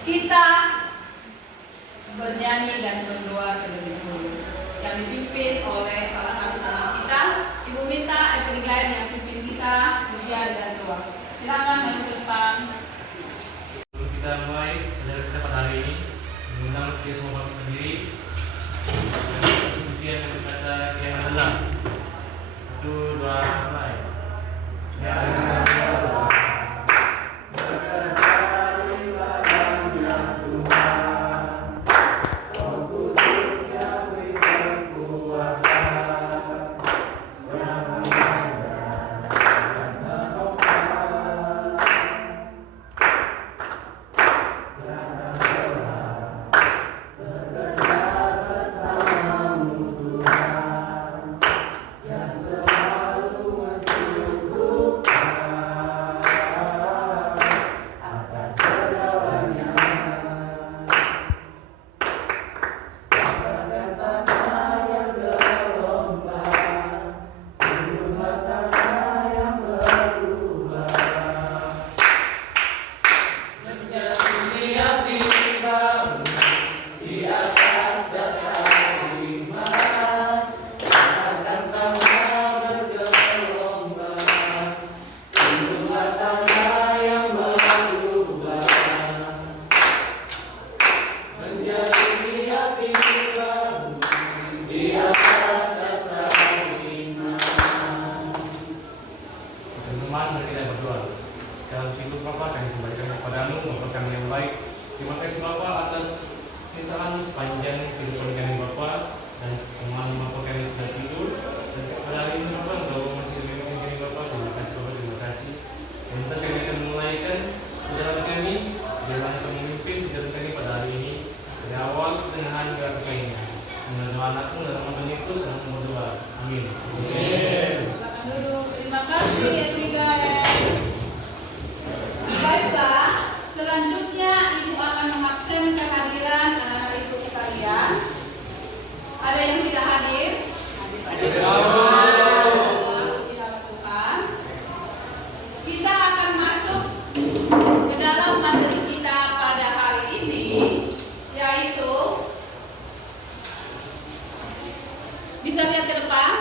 Kita bernyanyi dan berdoa terlebih dahulu, yang dipimpin oleh salah satu teman kita, Ibu Mita Abigail, yang pimpin kita berdoa dan doa. Silakan maju ke depan. Kita mulai acara kita pada hari ini, mengundang kita semua berdiri. Kemudian berkata yang adalah 1, 2, mulai. Ya. Terima kasih Bapak atas pencerahan sepanjang kehidupan kami Bapak dan semalam Bapak kami sudah tidur dan pada hari ini Bapak kalau masih memimpin kami Bapak, terima kasih Bapak, terima kasih. Dan kita kami akan memulaikan perjalanan kami, jalan kami memimpin perjalanan kami pada hari ini dari awal pertengahan hingga akhir. Menurut anakku dan Tuhan Yesus dan berdoa. Amin. Amin. Silakan duduk. Terima kasih Abigail. Baiklah, selanjutnya Ibu akan mengabsen kehadiran anak-anak Ibu sekalian. Ada yang tidak hadir? Puji nama Tuhan. Kita akan masuk ke dalam materi kita pada hari ini, yaitu bisa lihat ke depan.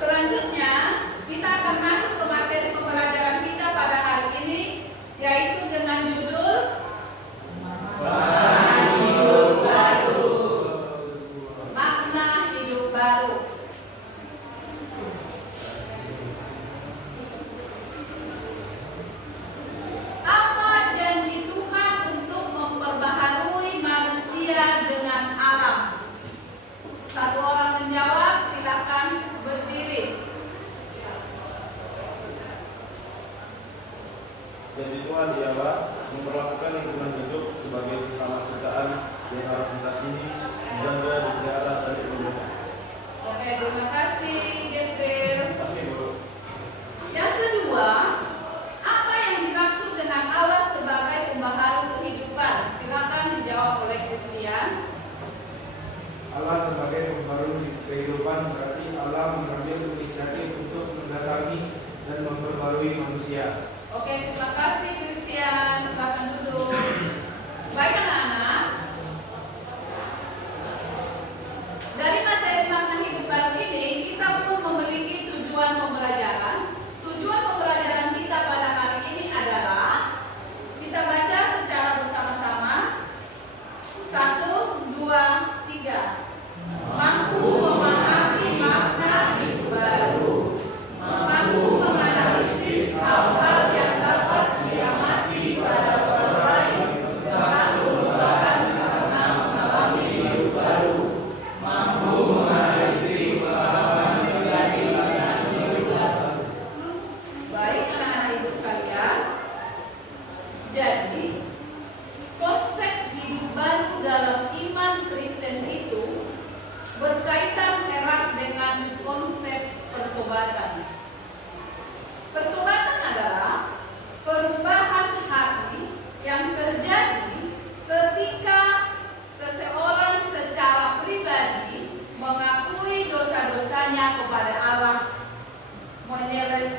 Selanjutnya kita akan masuk ke materi pembelajaran kita pada hari ini, yaitu dengan judul Makna Hidup Baru. Apa janji Tuhan untuk memperbaharui manusia dengan alam? Satu orang menjawab, silakan berdiri. Janji Tuhan ialah memperlakukan lingkungan hidup sebagai sesama ciptaan yang harus dikasihi, dijaga, dipelihara, dan dilindungi. Oke, terima kasih, Gabriel. Terima kasih, Bu. Yang kedua, apa yang dimaksud dengan Allah sebagai pembaharu kehidupan? Silakan dijawab oleh Christian. Allah sebagai pembaru kehidupan berarti Allah mengambil inisiatif untuk mendatangi dan memperbarui manusia. Oke, terima kasih Christian. Silakan duduk. Baik anak-anak. Dari materi makna hidup baru ini, kita pun memiliki tujuan pembelajaran. Tujuan pembelajaran kita pada hari ini adalah kita baca secara bersama-sama. 1, 2, 3. Mampu memahami makna hidup baru. Mampu menganalisis hal-hal yang dapat diamati pada orang lain tentang perubahan karena mengalami hidup baru. Mampu menganalisis hal-hal yang terjadi pada hidup baru. Baik anak-anak ibu sekalian, jadi konsep hidup baru dalam iman Kristen itu berkaitan erat dengan konsep pertobatan. Pertobatan adalah perubahan hati yang terjadi ketika seseorang secara pribadi mengakui dosa-dosanya kepada Allah,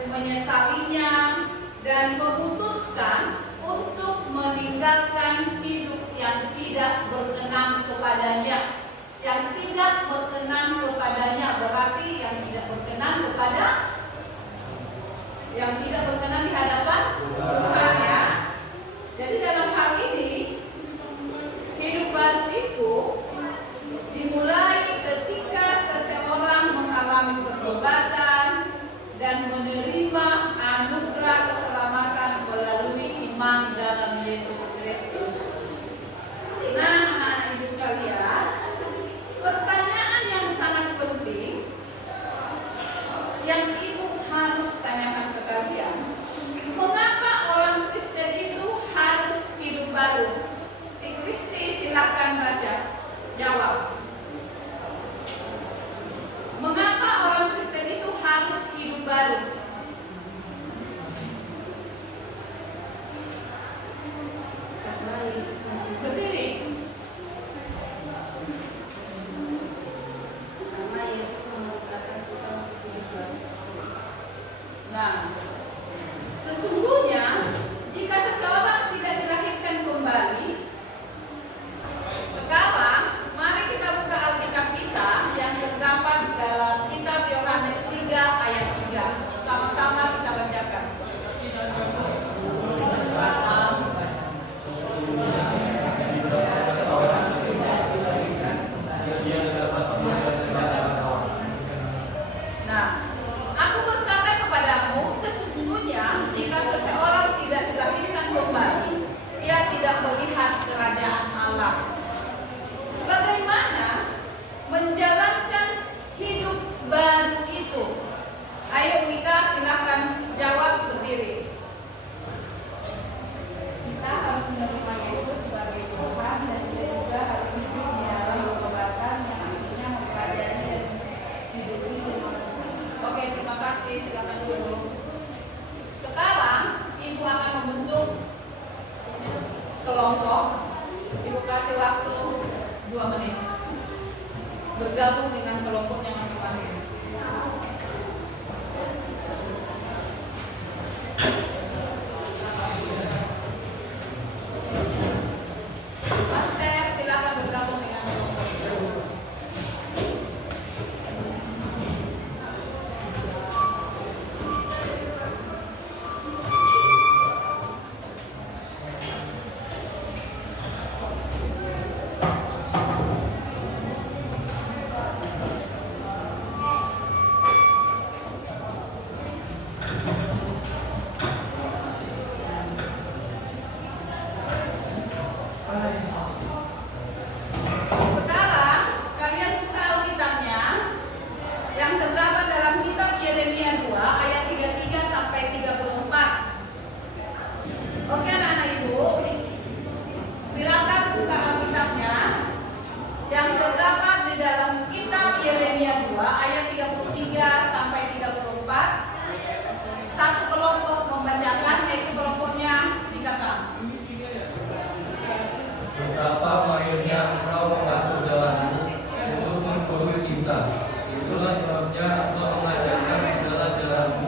menyesalinya, dan memutuskan untuk meninggalkan hidup yang tidak berkenan kepadanya. Yang tidak berkenan kepadanya berarti yang tidak berkenan kepada, yang tidak berkenan di hadapan Tuhan ya. Jadi dalam hal ini hidup baru itu dimulai ketika seseorang mengalami pertobatan dan menerima anugerah keselamatan melalui iman dalam Yesus Kristus. Nah, anak-anak ibu sekalian, pertanyaan yang sangat penting yang ibu harus tanyakan ke kalian, mengapa orang Kristen itu harus hidup baru? Si Kristi silakan baca, jawab. Mengapa orang Kristen itu harus hidup baru? Berdiri. Nah, sesungguhnya jika seseorang tidak dilahirkan kembali, sekarang mari kita buka Alkitab kita yang terdapat dalam kitab Yohanes 3 ayat 3. Sama-sama kita bacakan. Nah, aku berkata kepadamu, sesungguhnya jika seseorang tidak dilahirkan kembali, ia tidak melihat kerajaan Allah. Bagaimana menjalankan hidup baru itu? Ayo Wika, silakan jawab, berdiri. Kita harus menerima Yesus sebagai Tuhan dan kita juga harus hidup di dalam pertobatan yang akhirnya mempelajari dan hidup ini. Oke, terima kasih. Silakan duduk. Sekarang ibu akan membentuk kelompok. Ibu kasih waktu 2 menit. Bergabung dengan kelompoknya masing-masing. Pastor, silakan bergabung dengan kelompok itu. Sekarang kalian buka Alkitabnya yang terdapat dalam kitab Yeremia 2 ayat 33 sampai 34. Oke anak-anak ibu, silakan buka Alkitabnya yang terdapat di dalam kitab Yeremia 2 ayat 33 sampai 34. Satu kelompok membacakan, yaitu kelompoknya dikatakan. Betapa mahirnya engkau mengatur jalanmu untuk mengikuti cinta. Itulah sebabnya engkau mengajarkan segala jalanmu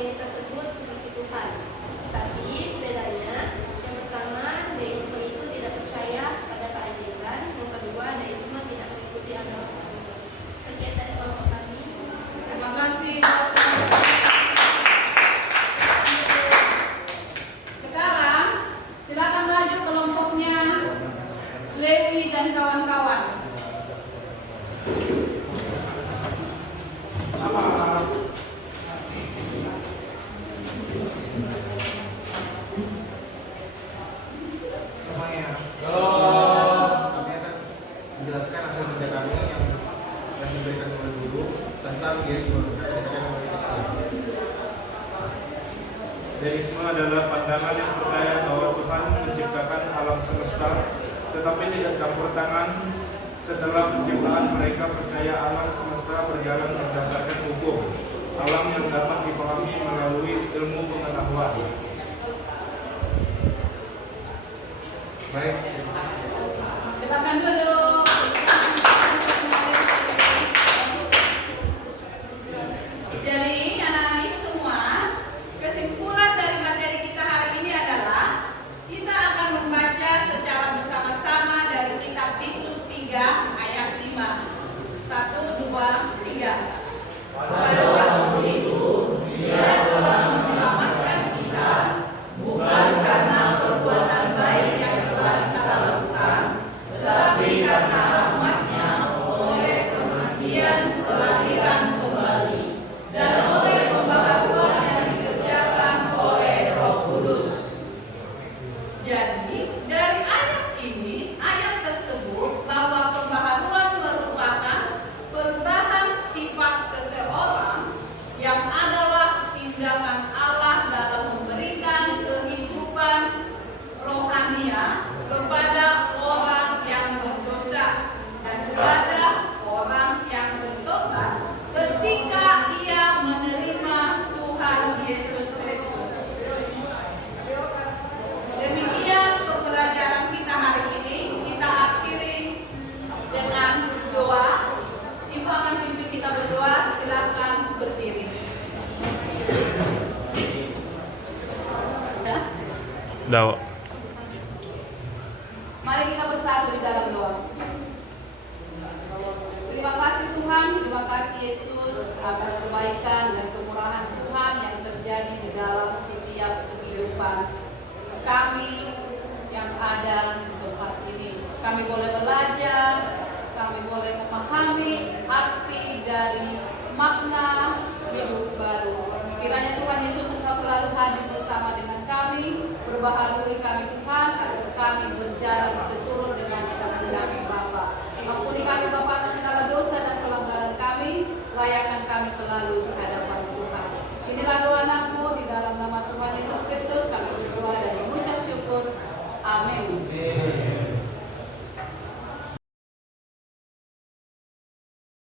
yang kita sebut seperti Tuhan. Tapi bedanya, yang pertama, deisme itu tidak percaya pada keajaiban. Yang kedua, deisme tidak mengikuti agama. Sekian dari kelompok kami. Terima kasih Bapak. Sekarang silakan maju kelompoknya Lewi dan kawan-kawan. Kami akan menjelaskan hasil kerja kami yang diberikan oleh guru tentang deisme. Deisme adalah pandangan yang percaya bahwa Tuhan menciptakan alam semesta, tetapi tidak campur tangan. Setelah penciptaan, mereka percaya alam semesta berjalan berdasarkan hukum alam yang dapat dipahami melalui ilmu pengetahuan. Baik. Silakan duduk. Jadi anak-anak itu semua, kesimpulan dari materi kita hari ini adalah kita akan membaca secara bersama-sama dari kitab Titus 3 ayat 5. 1, 2, 3. Pada waktu itu Dia telah menyelamatkan kita bukan karena perbuatan baik yang telah kita lakukan, tetapi karena rahmat-Nya oleh pengabdian kelahiran kembali dan oleh pembaharuan yang dikerjakan oleh Roh Kudus. Jadi dari ayat ini, ayat tersebut bahwa pembaharuan merupakan perubahan sifat seseorang yang adalah tindakan Allah dalam memberikan kehidupan rohania kepada orang yang berdosa dan kepada orang yang bertobat ketika ia menerima Tuhan Yesus Kristus. Demikian pembelajaran kita hari ini. Kita akhiri dengan doa. Ibu akan pimpin kita berdoa. Silakan berdiri. Dawa. Mari kita bersatu di dalam doa. Terima kasih Tuhan, terima kasih Yesus atas kebaikan dan kemurahan Tuhan yang terjadi di dalam setiap kehidupan kami yang ada di tempat ini. Kami boleh belajar, kami boleh memahami arti dari makna hidup baru. Kiranya Tuhan Yesus Engkau selalu hadir bersama dengan kami, perbaharui kami Tuhan, agar kami berjalan seturut dengan kehendak Bapa. Ampuni kami Bapa atas segala dosa dan pelanggaran kami, layakkan kami selalu di hadapan Tuhan. Inilah doa anakku, di dalam nama Tuhan Yesus Kristus kami berdoa dan mengucap syukur. Amin.